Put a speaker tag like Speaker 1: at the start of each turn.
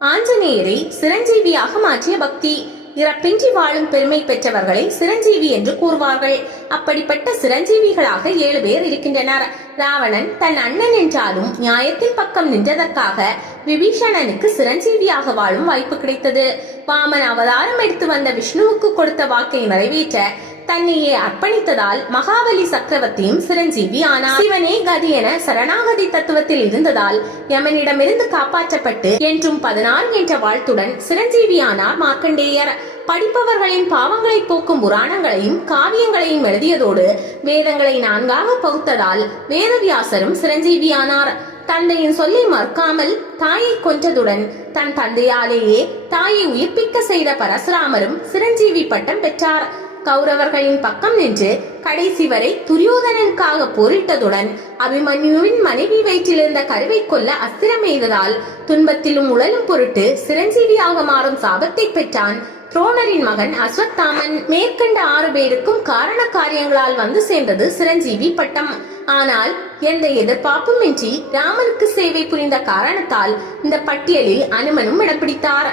Speaker 1: ஆஞ்சநேயரை சிரஞ்சீவியாக மாற்றிய பக்தி. இறப்பின்றி வாழும் பெருமை பெற்றவர்களை சிரஞ்சீவி என்று கூறுவார்கள். அப்படிப்பட்ட சிரஞ்சீவிகளாக ஏழு பேர் இருக்கின்றனர். ராவணன் தன் அண்ணன் என்றாலும் நியாயத்தின் பக்கம் நின்றதற்காக விபீஷணனுக்கு சிரஞ்சீவியாக வாழும் வாய்ப்பு கிடைத்தது. வாமன் அவதாரம் எடுத்து வந்த விஷ்ணுவுக்கு கொடுத்த வாக்கை நிறைவேற்ற தன்னையே அர்ப்பணித்ததால் மகாபலி சக்கரவர்த்தியும் சிரஞ்சீவி ஆனார். சிவனே கதி என சரணாகதி தத்துவத்தில் இருந்ததால் யமனிடமிருந்து காப்பாற்றப்பட்டு என்றும் பதினாறு என்ற வாழ்த்துடன் சிரஞ்சீவியானார் மார்க்கண்டேயர். படிப்பவர்களின் பாவங்களை போக்கும் புராணங்களையும் காவியங்களையும் எழுதியதோடு வேதங்களை நான்காக பகுத்ததால் வேதவியாசரும் சிரஞ்சீவியானார். தந்தையின் சொல்லை மறுக்காமல் தாயை கொன்றதுடன் தன் தந்தையாலேயே தாயை உயிர்ப்பிக்க செய்த பரசுராமரும் சிரஞ்சீவி பட்டம் பெற்றார். கௌரவர்களின் பக்கம் நின்று கடைசி வரை துரியோதனனுக்காக போரிட்டதுடன் அபிமன்யுவின் மனைவி வயிற்றிலிருந்த கருவை கொல்ல அஸ்திரம் எய்ததால் துன்பத்திலும் உழலும் பொருட்டு சிரஞ்சீவியாக மாறும் சாபத்தை பெற்றான் துரோணரின் மகன் அஸ்வத்தாமன். மேற்கண்ட ஆறு பேருக்கும் காரண காரியங்களால் வந்து சேர்ந்தது சிரஞ்சீவி பட்டம். ஆனால் எந்த எதிர்பார்ப்புமின்றி ராமனுக்கு சேவை புரிந்த காரணத்தால் இந்த பட்டியலில் அனுமனும் இடம் பிடித்தார்.